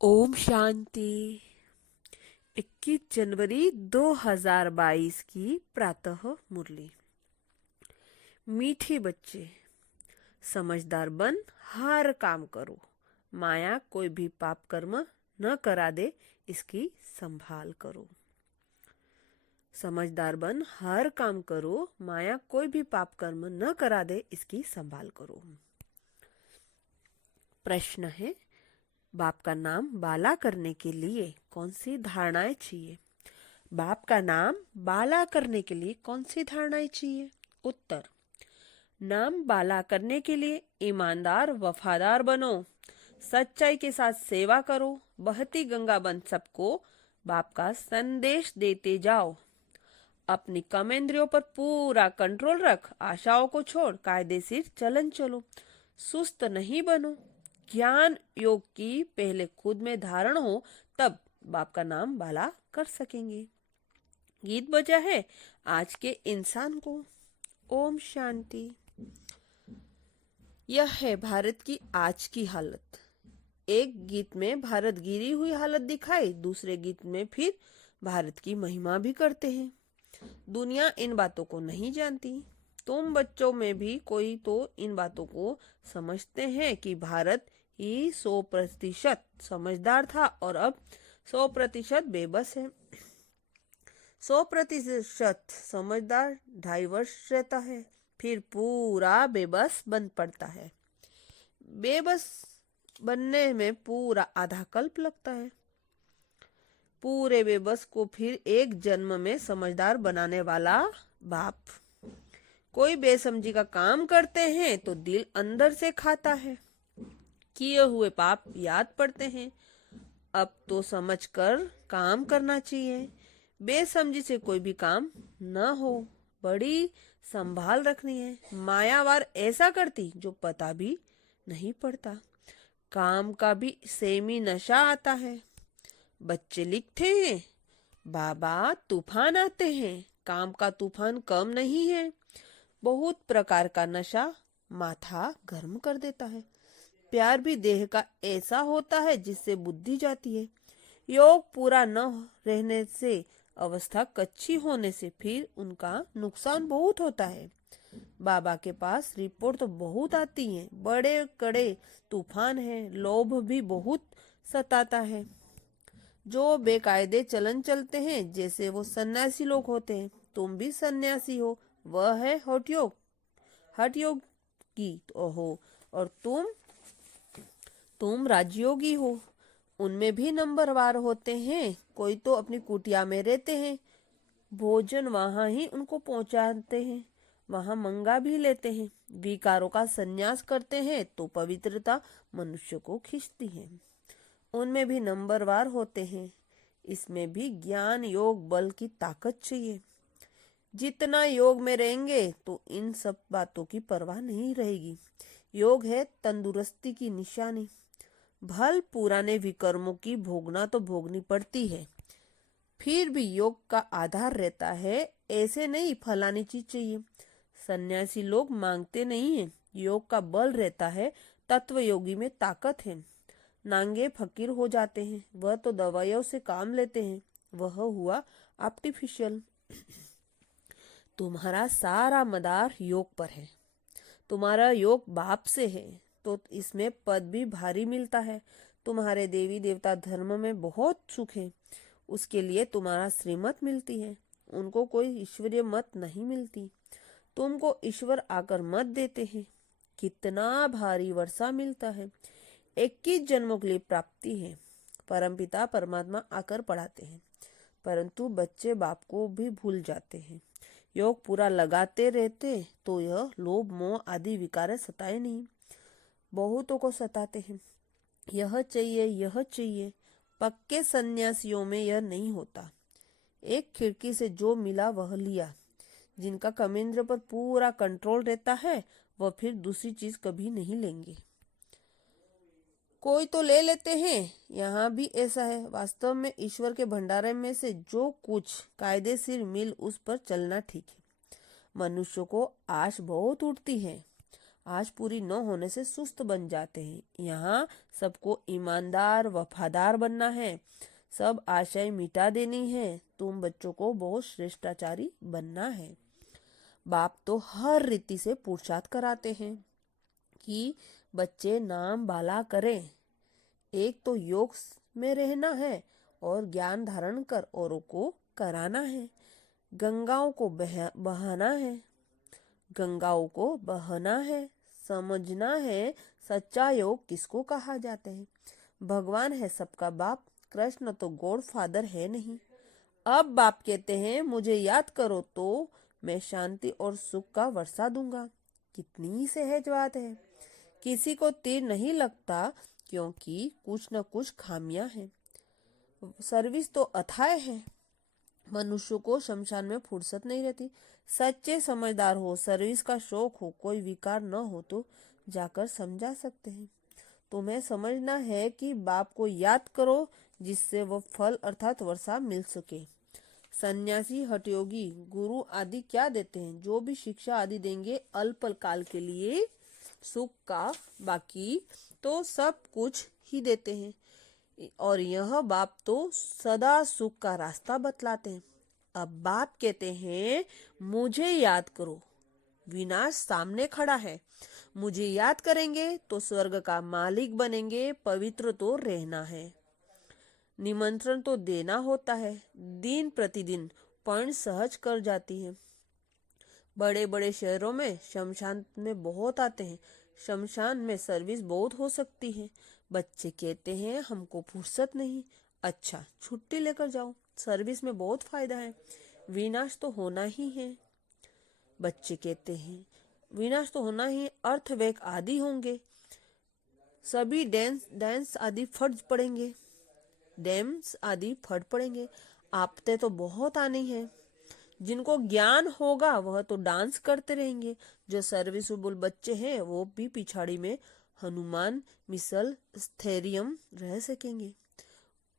ओम शांति। 21 जनवरी 2022 की प्रातः मुरली। मीठे बच्चे, समझदार बन, हर काम करो। माया कोई भी पाप कर्म न करा दे, इसकी संभाल करो। समझदार बन, हर काम करो। माया कोई भी पाप कर्म न करा दे, इसकी संभाल करो। प्रश्न है, बाप का नाम बाला करने के लिए कौन सी धारणाएं चाहिए? बाप का नाम बाला करने के लिए कौन सी धारणाएं चाहिए? उत्तर, नाम बाला करने के लिए ईमानदार वफादार बनो, सच्चाई के साथ सेवा करो, बहती गंगा बन सबको बाप का संदेश देते जाओ। अपनी कर्मेंद्रियों पर पूरा कंट्रोल रख, आशाओं को छोड़ कायदेशीर चलन चलो, सुस्त नहीं बनो। ज्ञान योग की पहले खुद में धारण हो, तब बाप का नाम बाला कर सकेंगे। गीत बजा है आज के इंसान को। ओम शांति। यह है भारत की आज की हालत। एक गीत में भारत गिरी हुई हालत दिखाई, दूसरे गीत में फिर भारत की महिमा भी करते हैं। दुनिया इन बातों को नहीं जानती। तुम बच्चों में भी कोई तो इन बातों को समझते हैं कि भारत ही 100% समझदार था और अब 100% बेबस है। 100% समझदार 2.5 वर्ष रहता है, फिर पूरा बेबस बन पड़ता है। बेबस बनने में पूरा आधा कल्प लगता है। पूरे बेबस को फिर एक जन्म में समझदार बनाने वाला बाप। कोई बेसमझी का काम करते हैं तो दिल अंदर से खाता है। किए हुए पाप याद पड़ते हैं। अब तो समझकर काम करना चाहिए। बेसमझी से कोई भी काम न हो, बड़ी संभाल रखनी है। मायावार ऐसा करती जो पता भी नहीं पड़ता। काम का भी सेमी नशा आता है। बच्चे लिखते हैं, बाबा तूफान आते हैं। काम का तूफान कम नहीं है। बहुत प्रकार का नशा माथा गर्म कर देता है। प्यार भी देह का ऐसा होता है जिससे बुद्धि जाती है। योग पूरा न रहने से, अवस्था कच्ची होने से फिर उनका नुकसान बहुत होता है। बाबा के पास रिपोर्ट तो बहुत आती है, बड़े कड़े तूफान है। लोभ भी बहुत सताता है। जो बेकायदे चलन चलते हैं, जैसे वो सन्यासी लोग होते हैं। तुम भी सन्यासी हो, वह है हठ योग की हो, और तुम राजयोगी हो। उनमें भी नंबरवार होते हैं। कोई तो अपनी कुटिया में रहते हैं, भोजन वहां ही उनको पहुंचाते हैं, वहां मंगा भी लेते हैं। विकारों का संन्यास करते हैं तो पवित्रता मनुष्य को खींचती है। उनमें भी नंबरवार होते हैं। इसमें भी ज्ञान योग बल की ताकत चाहिए। जितना योग में रहेंगे तो इन सब बातों की परवाह नहीं रहेगी। योग है तंदुरुस्ती की निशानी। भल पुराने विकर्मों की भोगना तो भोगनी पड़ती है, फिर भी योग का आधार रहता है। ऐसे नहीं फलानी चीज चाहिए। सन्यासी लोग मांगते नहीं है, योग का बल रहता है। तत्व योगी में ताकत है। नांगे फकीर हो जाते हैं, वह तो दवाइयों से काम लेते हैं। वह हुआ आर्टिफिशियल। तुम्हारा सारा मदार योग पर है। तुम्हारा योग बाप से है, तो इसमें पद भी भारी मिलता है। तुम्हारे देवी देवता धर्म में बहुत सुख है, उसके लिए तुम्हारा श्रीमत मिलती है। उनको कोई ईश्वरीय मत नहीं मिलती। तुमको ईश्वर आकर मत देते हैं। कितना भारी वर्षा मिलता है। 21 जन्मों के लिए प्राप्ति है। परमपिता परमात्मा आकर पढ़ाते हैं, परंतु बच्चे बाप को भी भूल जाते हैं। योग पूरा लगाते रहते तो यह लोभ मोह आदि विकार सताए नहीं। बहुतों को सताते हैं, यह चाहिए। पक्के सन्यासियों में यह नहीं होता। एक खिड़की से जो मिला वह लिया। जिनका कर्मेंद्र पर पूरा कंट्रोल रहता है, वह फिर दूसरी चीज कभी नहीं लेंगे। कोई तो ले लेते हैं, यहाँ भी ऐसा है। वास्तव में ईश्वर के भंडारे में से जो कुछ कायदेशीर मिल, उस पर चलना ठीक है। मनुष्य को आश बहुत उठती है। आज पूरी न होने से सुस्त बन जाते हैं। यहाँ सबको ईमानदार वफादार बनना है, सब आशय मिटा देनी है। तुम बच्चों को बहुत श्रेष्ठाचारी बनना है। बाप तो हर रीति से पुरुषार्थ कराते हैं कि बच्चे नाम बाला करें। एक तो योग में रहना है और ज्ञान धारण कर औरों को कराना है। गंगाओं को बहाना है, गंगाओं को बहना है, समझना है सच्चा योग किसको कहा जाता है। भगवान है सबका बाप, कृष्ण तो गॉड फादर है नहीं। अब बाप कहते हैं मुझे याद करो तो मैं शांति और सुख का वर्षा दूंगा। कितनी सहज बात है। किसी को तीर नहीं लगता क्योंकि कुछ न कुछ खामियां हैं। सर्विस तो अथाह है। मनुष्य को शमशान में फुर्सत नहीं रहती। सच्चे समझदार हो, सर्विस का शौक हो, कोई विकार न हो तो जाकर समझा सकते हैं। तुम्हें समझना है कि बाप को याद करो जिससे वह फल अर्थात वर्षा मिल सके। सन्यासी, हठयोगी, गुरु आदि क्या देते हैं? जो भी शिक्षा आदि देंगे अल्प काल के लिए सुख का, बाकी तो सब कुछ ही देते हैं। और यह बाप तो सदा सुख का रास्ता बतलाते हैं। अब बाप कहते हैं मुझे याद करो, विनाश सामने खड़ा है। मुझे याद करेंगे तो स्वर्ग का मालिक बनेंगे। पवित्र तो रहना है, निमंत्रण तो देना होता है। दिन प्रतिदिन पॉइंट सहज कर जाती है। बड़े बड़े शहरों में शमशान में बहुत आते हैं। शमशान में सर्विस बहुत हो सकती है। बच्चे कहते हैं हमको फुर्सत नहीं। अच्छा, छुट्टी लेकर जाओ, सर्विस में बहुत फायदा है। विनाश तो होना ही है। बच्चे कहते हैं विनाश तो होना ही, अर्थवेक आदि होंगे, सभी डैंस आदि फट पड़ेंगे, डैम्स आदि फट पड़ेंगे। आपते तो बहुत आनी है। जिनको ज्ञान होगा वह तो डांस करते रहेंगे। जो सर्विसेबल बच्चे हैं वो भी पिछाड़ी में हनुमान मिसल स्थैर्यम रह सकेंगे।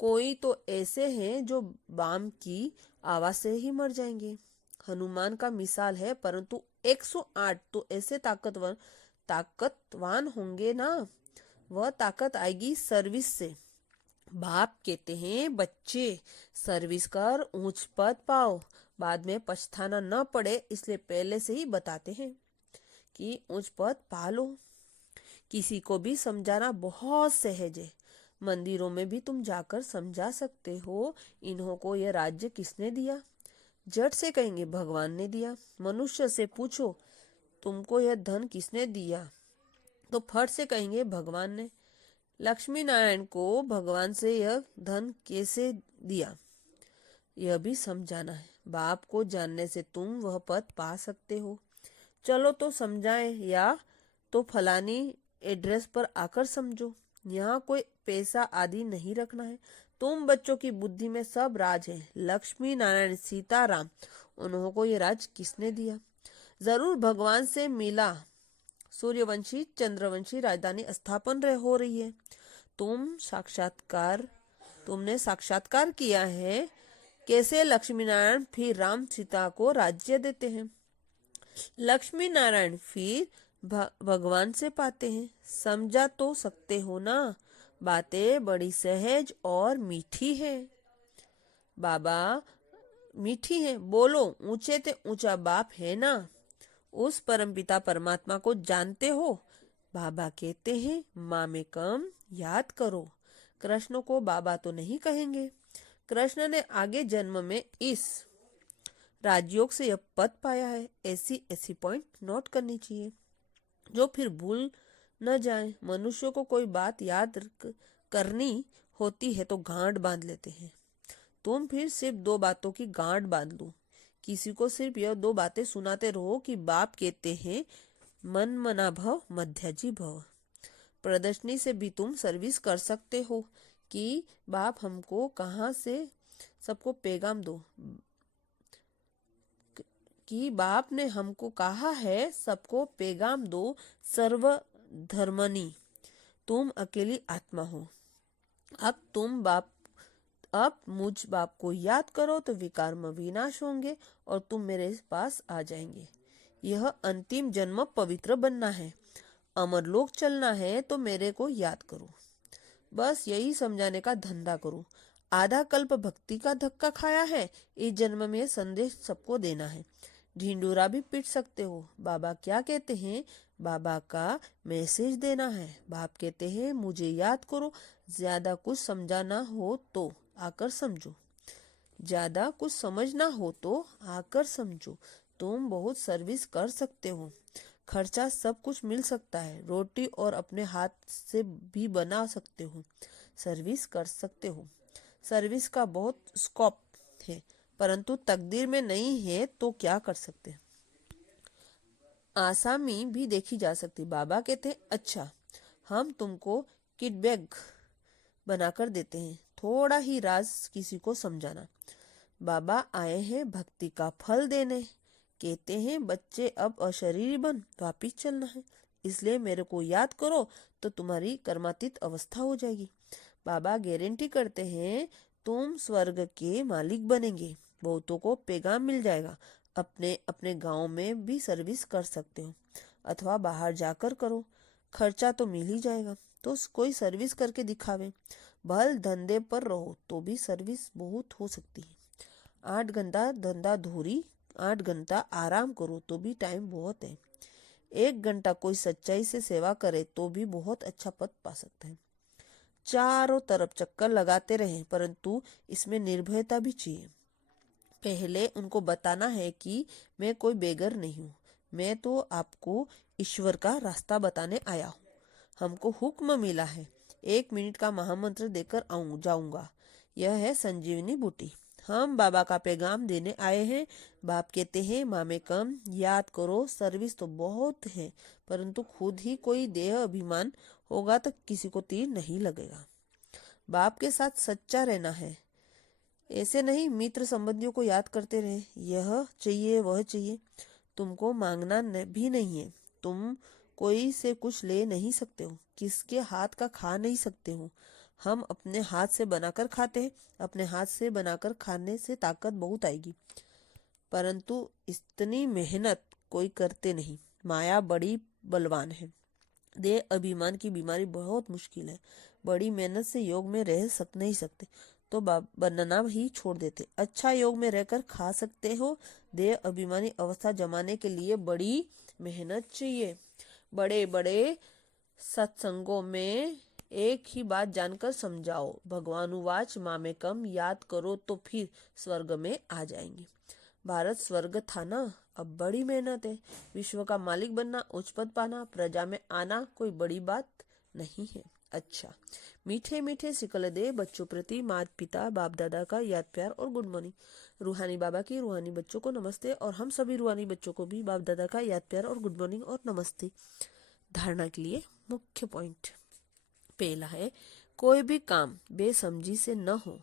कोई तो ऐसे हैं जो बाम की आवाज से ही मर जाएंगे। हनुमान का मिसाल है, परंतु 108 तो ऐसे ताकतवान होंगे ना। वह ताकत आएगी सर्विस से। बाप कहते हैं बच्चे सर्विस कर ऊंच पद पाओ, बाद में पछताना न पड़े, इसलिए पहले से ही बताते हैं कि ऊंच पद पा लो। किसी को भी समझाना बहुत सहज है। मंदिरों में भी तुम जाकर समझा सकते हो इन्हों को यह राज्य किसने दिया। झट से कहेंगे भगवान ने दिया। मनुष्य से पूछो तुमको यह धन किसने दिया, तो फट से कहेंगे भगवान ने। लक्ष्मी नारायण को भगवान से यह धन कैसे दिया, यह भी समझाना है। बाप को जानने से तुम वह पद पा सकते हो। चलो तो समझाएं, या तो फलानी एड्रेस पर आकर समझो। यहाँ कोई पैसा आदि नहीं रखना है। तुम बच्चों की बुद्धि में सब राज है। लक्ष्मी नारायण सीताराम, उन्हों को ये राज किसने दिया? जरूर भगवान से मिला। सूर्यवंशी चंद्रवंशी राजधानी स्थापन हो रही है। तुमने साक्षात्कार किया है कैसे लक्ष्मी नारायण फिर राम सीता को राज्य देते हैं। लक्ष्मी नारायण फिर भगवान से पाते हैं। समझा तो सकते हो ना। बातें बड़ी सहज और मीठी है। बाबा मीठी है, बोलो ऊंचे ते ऊंचा बाप है ना। उस परमपिता परमात्मा को जानते हो? बाबा कहते हैं माँ में कम याद करो। कृष्ण को बाबा तो नहीं कहेंगे। कृष्ण ने आगे जन्म में इस राजयोग से यह पद पाया है। ऐसी पॉइंट नोट करनी चाहिए जो फिर भूल न जाए। मनुष्य को कोई बात याद करनी होती है तो गांठ बांध लेते हैं। तुम फिर सिर्फ 2 बातों की गांठ बांध लो। किसी को सिर्फ यह 2 बातें सुनाते रहो कि बाप कहते हैं मन मना भव मध्याजी भव। प्रदर्शनी से भी तुम सर्विस कर सकते हो कि बाप हमको कहाँ से सबको पैगाम दो, कि बाप ने हमको कहा है सबको पैगाम दो। सर्व धर्मनी, तुम अकेली आत्मा हो। अब मुझ बाप को याद करो तो विकार में विनाश होंगे और तुम मेरे पास आ जाएंगे। यह अंतिम जन्म पवित्र बनना है। अमरलोक चलना है तो मेरे को याद करो। बस यही समझाने का धंधा करो। आधा कल्प भक्ति का धक्का खाया है, इस जन्म में संदेश सबको देना है। ढिंडूरा भी पीट सकते हो। बाबा क्या कहते हैं? बाबा का मैसेज देना है। बाप कहते हैं मुझे याद करो। ज्यादा कुछ समझाना हो तो आकर समझो, ज्यादा कुछ समझना हो तो आकर समझो। तुम बहुत सर्विस कर सकते हो। खर्चा सब कुछ मिल सकता है। रोटी और अपने हाथ से भी बना सकते हो। सर्विस कर सकते हो। सर्विस का बहुत स्कोप है, परंतु तकदीर में नहीं है तो क्या कर सकते हैं। आसामी भी देखी जा सकती। बाबा कहते हैं अच्छा, हम तुमको किडबैग बनाकर देते हैं। थोड़ा ही राज किसी को समझाना। बाबा आए हैं भक्ति का फल देने। कहते हैं बच्चे अब अशरीरी बन वापिस चलना है, इसलिए मेरे को याद करो तो तुम्हारी कर्मातीत अवस्था हो जाएगी। बाबा गारंटी करते हैं तुम स्वर्ग के मालिक बनेंगे। बहुतों को पैगाम मिल जाएगा। अपने अपने गांव में भी सर्विस कर सकते हो अथवा बाहर जाकर करो। खर्चा तो मिल ही जाएगा, तो कोई सर्विस करके दिखावे। भल धंधे पर रहो तो भी सर्विस बहुत हो सकती है। 8 घंटा धंधा धोरी, 8 घंटा आराम करो तो भी टाइम बहुत है। 1 घंटा कोई सच्चाई से सेवा करे तो भी बहुत अच्छा पद पा सकते हैं। चारों तरफ चक्कर लगाते रहें, परंतु इसमें निर्भयता भी चाहिए। पहले उनको बताना है कि मैं कोई बेगर नहीं हूँ, मैं तो आपको ईश्वर का रास्ता बताने आया हूँ। हमको हुक्म मिला है, 1 मिनट का महामंत्र देकर जाऊंगा। यह है संजीवनी बूटी। हम बाबा का पैगाम देने आए हैं। बाप कहते हैं मामे कम याद करो। सर्विस तो बहुत है, परंतु खुद ही कोई देह अभिमान होगा तो किसी को तीर नहीं लगेगा। बाप के साथ सच्चा रहना है, ऐसे नहीं मित्र संबंधियों को याद करते रहे। यह चाहिए वह चाहिए। तुमको मांगना भी नहीं है। तुम कोई से कुछ ले नहीं सकते हो, किसके हाथ का खा नहीं सकते हो। हम अपने हाथ से बनाकर खाते हैं। अपने हाथ से बनाकर खाने से ताकत बहुत आएगी, परंतु इतनी मेहनत कोई करते नहीं। माया बड़ी बलवान है। देह अभिमान की बीमारी बहुत मुश्किल है। बड़ी मेहनत से योग में रह नहीं सकते तो बनना ही छोड़ देते। अच्छा योग में रहकर खा सकते हो। देह अभिमानी अवस्था जमाने के लिए बड़ी मेहनत चाहिए। बड़े बड़े सत्संगों में एक ही बात जानकर समझाओ। भगवानुवाच मामे कम याद करो तो फिर स्वर्ग में आ जाएंगे। भारत स्वर्ग था ना, अब बड़ी मेहनत है। विश्व का मालिक बनना, उच्च पद पाना, प्रजा में आना कोई बड़ी बात नहीं है। अच्छा, मीठे मीठे सिकल दे बच्चों प्रति माता पिता बाप दादा का याद प्यार और गुड मॉर्निंग। रूहानी बाबा की रूहानी बच्चों को नमस्ते, और हम सभी रूहानी बच्चों को भी बाप दादा का याद प्यार और गुड मॉर्निंग और नमस्ते। धारणा के लिए मुख्य पॉइंट पहला है, कोई भी काम बेसमझी से न हो,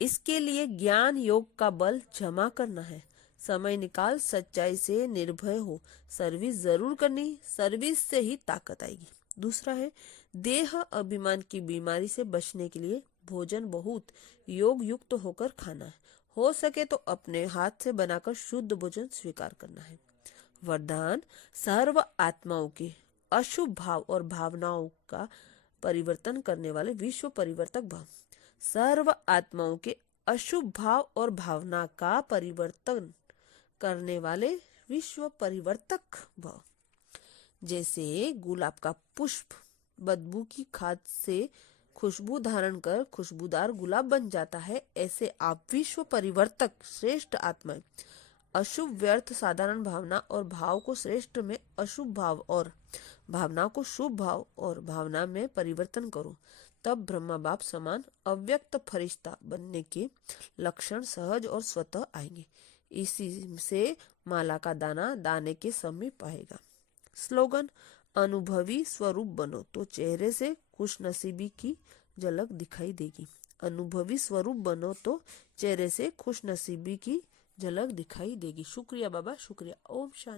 इसके लिए ज्ञान योग का बल जमा करना है। समय निकाल सच्चाई से निर्भय हो। सर्विस जरूर करनी, सर्विस से ही ताकत आएगी। दूसरा है, देह अभिमान की बीमारी से बचने के लिए भोजन बहुत योग युक्त होकर खाना है। हो सके तो अपने हाथ से बनाकर शुद्ध भोजन स्वीकार करना है। वरदान, सर्व आत्माओं के अशुभ भाव और भावनाओं का परिवर्तन करने वाले विश्व परिवर्तक भव। सर्व आत्माओं के अशुभ भाव और भावना का परिवर्तन करने वाले विश्व परिवर्तक भव। जैसे गुलाब का पुष्प बदबू की खाद से खुशबू धारण कर खुशबूदार गुलाब बन जाता है, ऐसे आप विश्व परिवर्तक श्रेष्ठ आत्माएं अशुभ व्यर्थ साधारण भावना और भाव को श्रेष्ठ में, अशुभ भाव और भावना को शुभ भाव और भावना में परिवर्तन करो। तब ब्रह्मा बाप समान अव्यक्त फरिश्ता बनने के लक्षण सहज और स्वतः आएंगे। इसी से माला का दाना दाने के समीप आएगा। स्लोगन, अनुभवी स्वरूप बनो तो चेहरे से खुशनसीबी की झलक दिखाई देगी। अनुभवी स्वरूप बनो तो चेहरे से खुशनसीबी की झलक दिखाई देगी। शुक्रिया बाबा, शुक्रिया। ओम शांति।